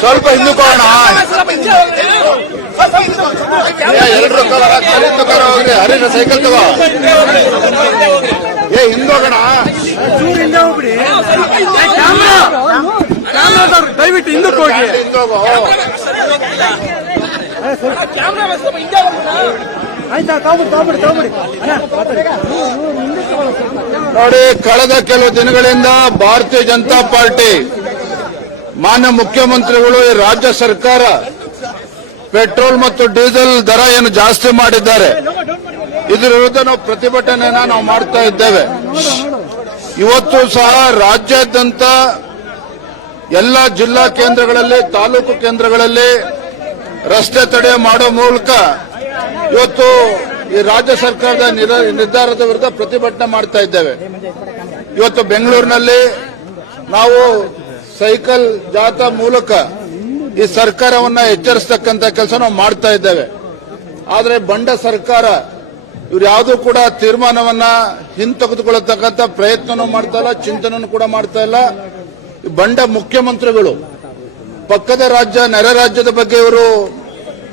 ಸ್ವಲ್ಪ ಹಿಂದುಕೋಣ ಎಲ್ರು ಹರಿ ಹಿಂದಕ್ಕೆ ಕವರ್ ಹೋಗ್ರಿ ಹರಿನ ಸೈಕಲ್ ತಗೋ. ಏ ಹಿಂದೋಗೋಣ ಕ್ಯಾಮ್ರಾದವ್ರು ದಯವಿಟ್ಟು ಹಿಂದಕ್ಕೆ ಹೋಗಿ. ಆಯ್ತಾ ನೋಡಿ ಕಳೆದ ಕೆಲವು ದಿನಗಳಿಂದ ಭಾರತೀಯ ಜನತಾ ಪಾರ್ಟಿ ಮಾನ್ಯ ಮುಖ್ಯಮಂತ್ರಿಗಳು ಈ ರಾಜ್ಯ ಸರ್ಕಾರ ಪೆಟ್ರೋಲ್ ಮತ್ತು ಡೀಸೆಲ್ ದರ ಏನು ಜಾಸ್ತಿ ಮಾಡಿದ್ದಾರೆ. ಇದರ ವಿರುದ್ಧ ನಾವು ಪ್ರತಿಭಟನೆಯನ್ನ ನಾವು ಮಾಡ್ತಾ ಇದ್ದೇವೆ. ಇವತ್ತು ಸಹ ರಾಜ್ಯಾದ್ಯಂತ ಎಲ್ಲ ಜಿಲ್ಲಾ ಕೇಂದ್ರಗಳಲ್ಲಿ, ತಾಲೂಕು ಕೇಂದ್ರಗಳಲ್ಲಿ ರಸ್ತೆ ತಡೆ ಮಾಡೋ ಮೂಲಕ ಇವತ್ತು ಈ ರಾಜ್ಯ ಸರ್ಕಾರದ ನಿರ- ನಿರ್ಧಾರದ ವಿರುದ್ಧ ಪ್ರತಿಭಟನೆ ಮಾಡ್ತಾ ಇದ್ದೇವೆ. ಇವತ್ತು ಬೆಂಗಳೂರಿನಲ್ಲಿ ನಾವು ಸೈಕಲ್ ಜಾಥಾ ಮೂಲಕ ಈ ಸರ್ಕಾರವನ್ನ ಎಚ್ಚರಿಸತಕ್ಕಂತ ಕೆಲಸ ನಾವು ಮಾಡ್ತಾ ಇದ್ದೇವೆ. ಆದರೆ ಬಂಡ ಸರ್ಕಾರ ಇವ್ರು ಯಾವುದೂ ಕೂಡ ತೀರ್ಮಾನವನ್ನ ಹಿಂತೆಗೆದುಕೊಳ್ಳತಕ್ಕಂಥ ಪ್ರಯತ್ನನೂ ಮಾಡ್ತಾ ಇಲ್ಲ ಚಿಂತನೂ ಕೂಡ ಮಾಡ್ತಾ ಇಲ್ಲ. ಬಂಡ ಮುಖ್ಯಮಂತ್ರಿಗಳು, ಪಕ್ಕದ ರಾಜ್ಯ, ನೆರೆ ರಾಜ್ಯದ ಬಗ್ಗೆ ಇವರು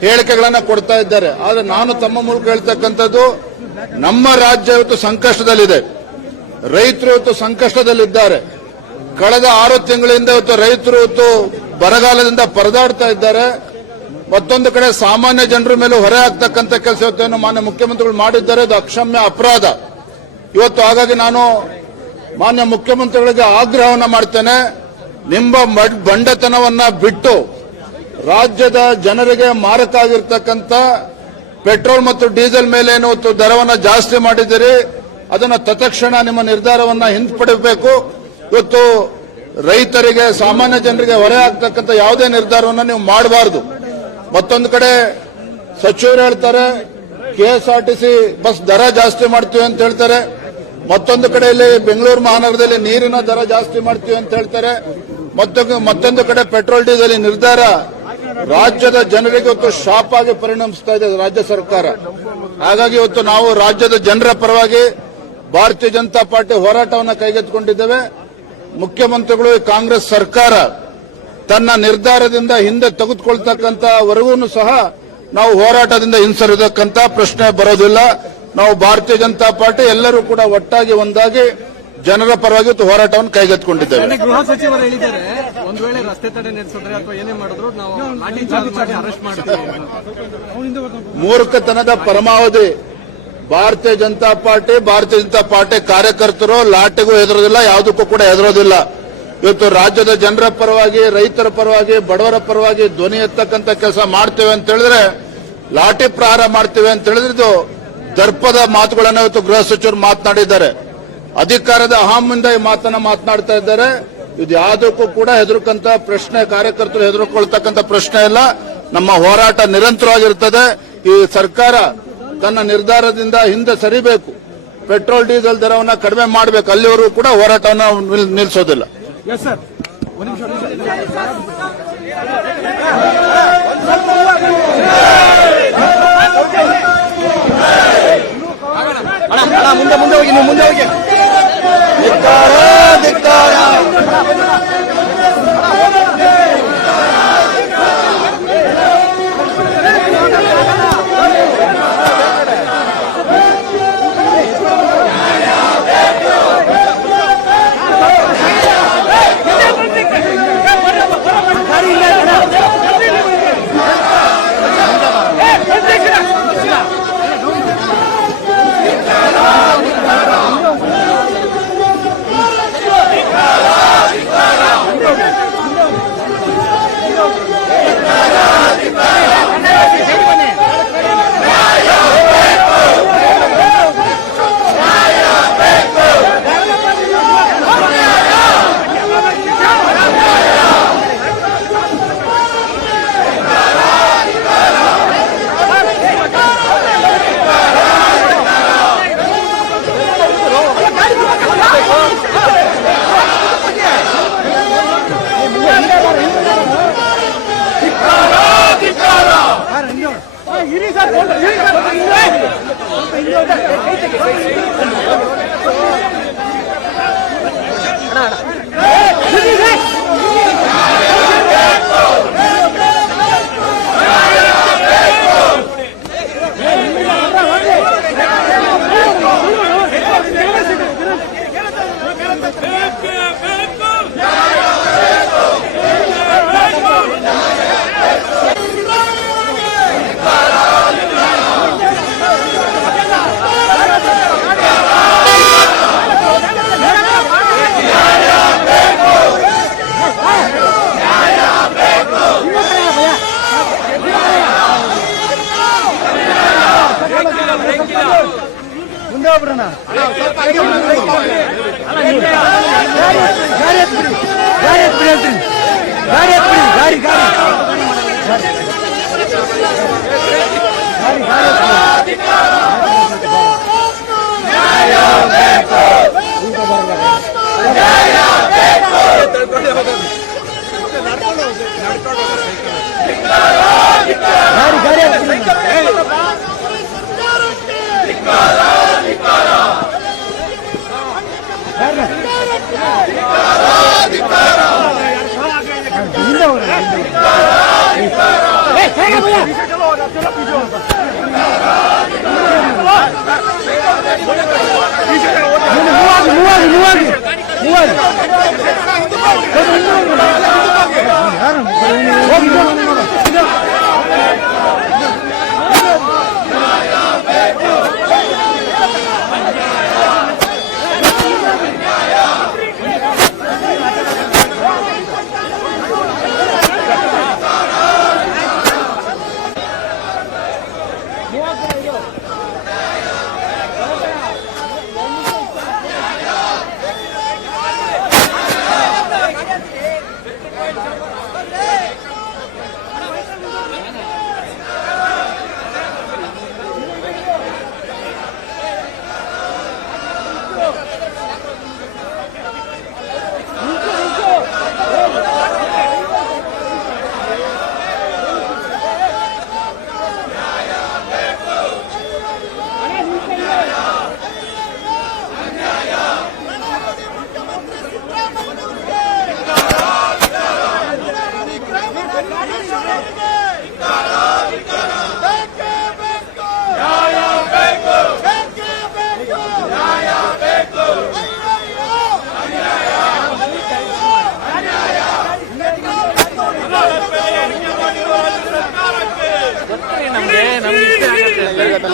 ಹೇಳಿಕೆಗಳನ್ನ ಕೊಡ್ತಾ ಇದ್ದಾರೆ. ಆದ್ರೆ ನಾನು ತಮ್ಮ ಮೂಲಕ ಹೇಳ್ತಕ್ಕಂಥದ್ದು, ನಮ್ಮ ರಾಜ್ಯ ಇವತ್ತು ಸಂಕಷ್ಟದಲ್ಲಿದೆ. ರೈತರು ಇವತ್ತು ಸಂಕಷ್ಟದಲ್ಲಿದ್ದಾರೆ. ಕಳೆದ ಆರು ತಿಂಗಳಿಂದ ಇವತ್ತು ರೈತರು ಇವತ್ತು ಬರಗಾಲದಿಂದ ಪರದಾಡ್ತಾ ಇದ್ದಾರೆ. ಮತ್ತೊಂದು ಕಡೆ ಸಾಮಾನ್ಯ ಜನರ ಮೇಲೆ ಹೊರೆ ಆಗ್ತಕ್ಕಂಥ ಕೆಲಸ ಇವತ್ತೇನು ಮಾನ್ಯ ಮುಖ್ಯಮಂತ್ರಿಗಳು ಮಾಡಿದ್ದಾರೆ. ಅದು ಅಕ್ಷಮ್ಯ ಅಪರಾಧ. ಇವತ್ತು ಹಾಗಾಗಿ ನಾನು ಮಾನ್ಯ ಮುಖ್ಯಮಂತ್ರಿಗಳಿಗೆ ಆಗ್ರಹವನ್ನ ಮಾಡ್ತೇನೆ. ನಿಮ್ಮ ಬಂಡತನವನ್ನ ಬಿಟ್ಟು ರಾಜ್ಯದ ಜನರಿಗೆ ಮಾರಕ ಆಗಿರ್ತಕ್ಕಂಥ ಪೆಟ್ರೋಲ್ ಮತ್ತು ಡೀಸೆಲ್ ಮೇಲೆ ಏನು ದರವನ್ನ ಜಾಸ್ತಿ ಮಾಡಿದ್ದೀರಿ, ಅದನ್ನ ತತ್ಕ್ಷಣ ನಿಮ್ಮ ನಿರ್ಧಾರವನ್ನ ಹಿಂಪಡೆಯಬೇಕು. ಇವತ್ತು ರೈತರಿಗೆ, ಸಾಮಾನ್ಯ ಜನರಿಗೆ ಹೊರೆ ಆಗ್ತಕ್ಕಂಥ ಯಾವುದೇ ನಿರ್ಧಾರವನ್ನ ನೀವು ಮಾಡಬಾರದು. ಮತ್ತೊಂದು ಕಡೆ ಸಚಿವರು ಹೇಳ್ತಾರೆ, ಕೆಎಸ್ಆರ್ಟಿಸಿ ಬಸ್ ದರ ಜಾಸ್ತಿ ಮಾಡ್ತೀವಿ ಅಂತ ಹೇಳ್ತಾರೆ. ಮತ್ತೊಂದು ಕಡೆಯಲ್ಲಿ ಬೆಂಗಳೂರು ಮಹಾನಗರದಲ್ಲಿ ನೀರಿನ ದರ ಜಾಸ್ತಿ ಮಾಡ್ತೀವಿ ಅಂತ ಹೇಳ್ತಾರೆ. ಮತ್ತೊಂದು ಮತ್ತೊಂದು ಕಡೆ ಪೆಟ್ರೋಲ್, ಡೀಸೆಲ್ ನಿರ್ಧಾರ ರಾಜ್ಯದ ಜನರಿಗೆ ಇವತ್ತು ಶಾಪ್ ಆಗಿ ಪರಿಣಮಿಸ್ತಾ ಇದೆ ರಾಜ್ಯ ಸರ್ಕಾರ. ಹಾಗಾಗಿ ಇವತ್ತು ನಾವು ರಾಜ್ಯದ ಜನರ ಪರವಾಗಿ ಭಾರತೀಯ ಜನತಾ ಪಾರ್ಟಿ ಹೋರಾಟವನ್ನು ಕೈಗೆತ್ತಿಕೊಂಡಿದ್ದೇವೆ. ಮುಖ್ಯಮಂತ್ರಿಗಳು ಕಾಂಗ್ರೆಸ್ ಸರ್ಕಾರ ತನ್ನ ನಿರ್ಧಾರದಿಂದ ಹಿಂದೆ ತೆಗೆದುಕೊಳ್ತಕ್ಕಂಥವರೆಗೂ ಸಹ ನಾವು ಹೋರಾಟದಿಂದ ಹಿಂಸರಿದಕ್ಕಂತ ಪ್ರಶ್ನೆ ಬರೋದಿಲ್ಲ. ನಾವು ಭಾರತೀಯ ಜನತಾ ಪಾರ್ಟಿ ಎಲ್ಲರೂ ಕೂಡ ಒಟ್ಟಾಗಿ ಒಂದಾಗಿ ಜನರ ಪರವಾಗಿ ಹೋರಾಟವನ್ನು ಕೈಗೆತ್ತಿಕೊಂಡಿದ್ದೇವೆ. ಗೃಹ ಸಚಿವರು ಹೇಳಿದ್ದಾರೆ ಒಂದ್ ವೇಳೆ ರಸ್ತೆ ತಡೆ ನಡೆಸಿದ್ರೆ ಅಥವಾ ಏನೇ ಮಾಡಿದ್ರು ನಾವು ಅರೆಸ್ಟ್ ಮಾಡ್ತೀವಿ. ಮೂರ್ಖತನದ ಪರಮಾವಧಿ. ಭಾರತೀಯ ಜನತಾ ಪಾರ್ಟಿ ಭಾರತೀಯ ಜನತಾ ಪಾರ್ಟಿ ಕಾರ್ಯಕರ್ತರು ಲಾಟೆಗೂ ಹೆದರೋದಿಲ್ಲ ಯಾವುದಕ್ಕೂ ಕೂಡ ಹೆದರೋದಿಲ್ಲ. ಇವತ್ತು ರಾಜ್ಯದ ಜನರ ಪರವಾಗಿ ರೈತರ ಪರವಾಗಿ ಬಡವರ ಪರವಾಗಿ ಧ್ವನಿ ಎತ್ತಕ್ಕಂತ ಕೆಲಸ ಮಾಡ್ತೇವೆ ಅಂತ ಹೇಳಿದ್ರೆ ಲಾಠಿ ಪ್ರಹಾರ ಮಾಡ್ತೇವೆ ಅಂತ ಹೇಳಿದ್ರೆ ಇದು ದರ್ಪದ ಮಾತುಗಳನ್ನು ಇವತ್ತು ಗೃಹ ಸಚಿವರು ಮಾತನಾಡಿದ್ದಾರೆ. ಅಧಿಕಾರದ ಅಹಮಿಂದ ಈ ಮಾತನ್ನ ಮಾತನಾಡ್ತಾ ಇದ್ದಾರೆ. ಇದು ಯಾವುದಕ್ಕೂ ಕೂಡ ಹೆದರ್ಕಂತ ಪ್ರಶ್ನೆ ಕಾರ್ಯಕರ್ತರು ಹೆದರ್ಕೊಳ್ತಕ್ಕಂಥ ಪ್ರಶ್ನೆ ಇಲ್ಲ ನಮ್ಮ ಹೋರಾಟ ನಿರಂತರವಾಗಿರ್ತದೆ ಈ ಸರ್ಕಾರ ತನ್ನ ನಿರ್ಧಾರದಿಂದ ಹಿಂದೆ ಸರಿಬೇಕು. ಪೆಟ್ರೋಲ್ ಡೀಸೆಲ್ ದರವನ್ನ ಕಡಿಮೆ ಮಾಡಬೇಕು. ಅಲ್ಲಿವರೆಗೂ ಕೂಡ ಹೋರಾಟವನ್ನು ನಿಲ್- ನಿಲ್ಲಿಸೋದಿಲ್ಲ ಎಸ್ ಸರ್ ಒಂದ್ ನಿಮಿಷ ಒಂದ್ ನಿಮಿಷ. ಮುಂದೆ ಮುಂದೆ ಹೋಗಿ ನೀವು ಮುಂದೆ ಹೋಗಿ. சார் 뭐하지 뭐하지 뭐하지 뭐하지 ಇಡೀ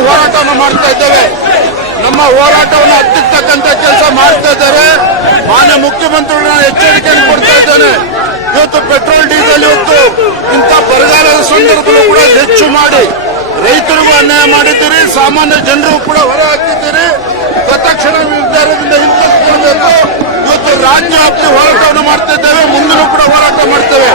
ನಾವು ಹೋರಾಟವನ್ನು ಮಾಡ್ತಾ ಇದ್ದೇವೆ. ನಮ್ಮ ಹೋರಾಟವನ್ನು ಹತ್ತಿರ್ತಕ್ಕಂಥ ಕೆಲಸ ಮಾಡ್ತಾ ಇದ್ದಾರೆ. ಮಾನ್ಯ ಮುಖ್ಯಮಂತ್ರಿಗಳನ್ನ ಎಚ್ಚರಿಕೆಯನ್ನು ಕೊಡ್ತಾ ಇದ್ದೇನೆ. ಇವತ್ತು ಪೆಟ್ರೋಲ್, ಡೀಸೆಲ್ ಇವತ್ತು ಇಂಥ ಬರಗಾಲದ ಸಂದರ್ಭದಲ್ಲೂ ಕೂಡ ಹೆಚ್ಚು ಮಾಡಿ ರೈತರಿಗೂ ಅನ್ಯಾಯ ಮಾಡಿದ್ದೀರಿ. ಸಾಮಾನ್ಯ ಜನರು ಕೂಡ ಹೊರ ಹಾಕಿದ್ದೀರಿ. ತತ್ಕ್ಷಣ ನಿರ್ಧಾರದಿಂದ ಹಿಂತೆಗೆದುಕೊಳ್ಬೇಕು ಇವತ್ತು ರಾಜ್ಯ ವ್ಯಾಪ್ತಿ ಹೋರಾಟವನ್ನು ಮಾಡ್ತಾ ಇದ್ದೇವೆ. ಮುಂದಿನೂ ಕೂಡ ಹೋರಾಟ ಮಾಡ್ತೇವೆ.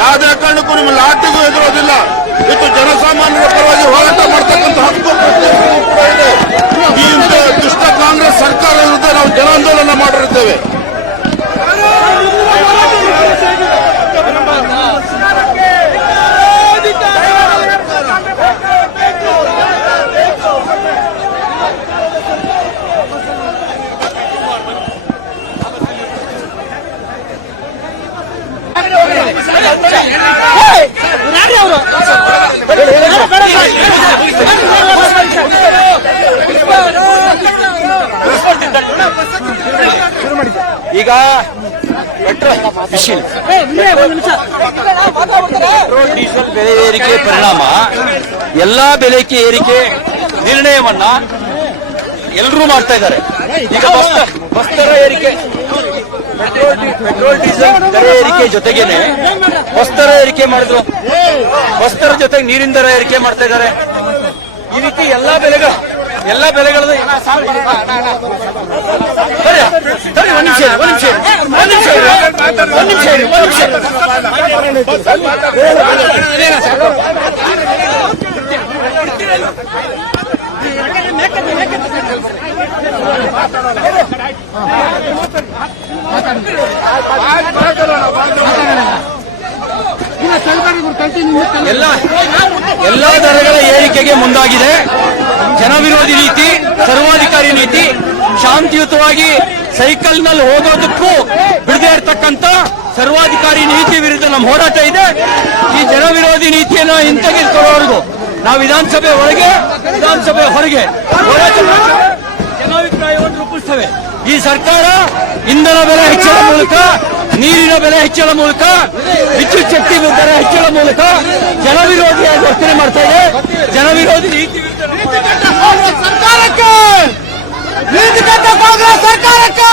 ಯಾವುದೇ ಕಾರಣಕ್ಕೂ ನಿಮ್ಮ ಲಾಟಿಗೂ ಎದುರೋದಿಲ್ಲ. ಇವತ್ತು ಜನಸಾಮಾನ್ಯರ ಪರವಾಗಿ ಹೋರಾಟ ಮಾಡ್ತಕ್ಕಂಥ ಹಕ್ಕು ಪ್ರತಿಯೊಬ್ಬರಿಗೂ ಕೂಡ ಇದೆ ಈ ಇಂಥ ದುಷ್ಟ ಕಾಂಗ್ರೆಸ್ ಸರ್ಕಾರದ ವಿರುದ್ಧ ಮಾಡಿರುತ್ತೇವೆ. ಜನಾಂದೋಲನ ಮಾಡಿರುತ್ತೇವೆ ಈಗ ಪೆಟ್ರೋಲ್ ಪೆಟ್ರೋಲ್ ಡೀಸೆಲ್ ಬೆಲೆ ಏರಿಕೆ ಪರಿಣಾಮ, ಎಲ್ಲಾ ಬೆಲೆಗೆ ಏರಿಕೆ ನಿರ್ಣಯವನ್ನ ಎಲ್ಲರೂ ಮಾಡ್ತಾ ಇದ್ದಾರೆ. ಈಗ ಬಸ್ ದರ ಏರಿಕೆ. ಪೆಟ್ರೋಲ್ ಪೆಟ್ರೋಲ್ ಡೀಸೆಲ್ ದರ ಏರಿಕೆ ಜೊತೆಗೇನೆ ಬಸ್ ದರ ಏರಿಕೆ ಮಾಡಿದ್ರು. ಬಸ್ ದರ ಜೊತೆಗೆ ನೀರಿನ ದರ ಏರಿಕೆ ಮಾಡ್ತಾ ಇದ್ದಾರೆ. ಈ ರೀತಿ ಎಲ್ಲಾ ಬೆಲೆಗಳು ಎಲ್ಲಾ ಬೆಲೆಗಳದ್ದು ಸರಿ ಒಂದು ನಿಮಿಷ ಒಂದು ಒಂದ್ ನಿಮಿಷ ಒಂದು ನಿಮಿಷ ಒಂದು ನಿಮಿಷ ಒಂದ್ ನಿಮಿಷ ಮಾತಾಡೋಣ ಇಲ್ಲ ಎಲ್ಲ ಎಲ್ಲ ದರಗಳ ಏರಿಕೆಗೆ ಮುಂದಾಗಿದೆ. ಜನವಿರೋಧಿ ನೀತಿ, ಸರ್ವಾಧಿಕಾರಿ ನೀತಿ, ಶಾಂತಿಯುತವಾಗಿ ಸೈಕಲ್ನಲ್ಲಿ ಹೋಗೋದಕ್ಕೂ ಬಿಡದೇ ಇರತಕ್ಕಂತ ಸರ್ವಾಧಿಕಾರಿ ನೀತಿ ವಿರುದ್ಧ ನಮ್ಮ ಹೋರಾಟ ಇದೆ. ಈ ಜನವಿರೋಧಿ ನೀತಿಯನ್ನು ಹಿಂತೆಗೆದುಕೊಳ್ಳೋವರೆಗೂ ನಾವು ವಿಧಾನಸಭೆ ಒಳಗೆ, ವಿಧಾನಸಭೆ ಹೊರಗೆ. ಜನಾಭಿಪ್ರಾಯವನ್ನು ರೂಪಿಸ್ತೇವೆ. ಈ ಸರ್ಕಾರ ಇಂಧನ ಬೆಲೆ ಹೆಚ್ಚಳ ಮೂಲಕ ನೀರಿನ ಬೆಲೆ ಹೆಚ್ಚಳ ಮೂಲಕ, ವಿದ್ಯುತ್ ಶಕ್ತಿ ದರ ಹೆಚ್ಚಳ ಮೂಲಕ ಜನವಿರೋಧಿಯಾಗಿ ವರ್ತನೆ ಮಾಡ್ತಾ ಇದೆ. ಜನವಿರೋಧಿ ನೀತಿ ಸರ್ಕಾರಕ್ಕೆ ಸರ್ಕಾರಕ್ಕೆ!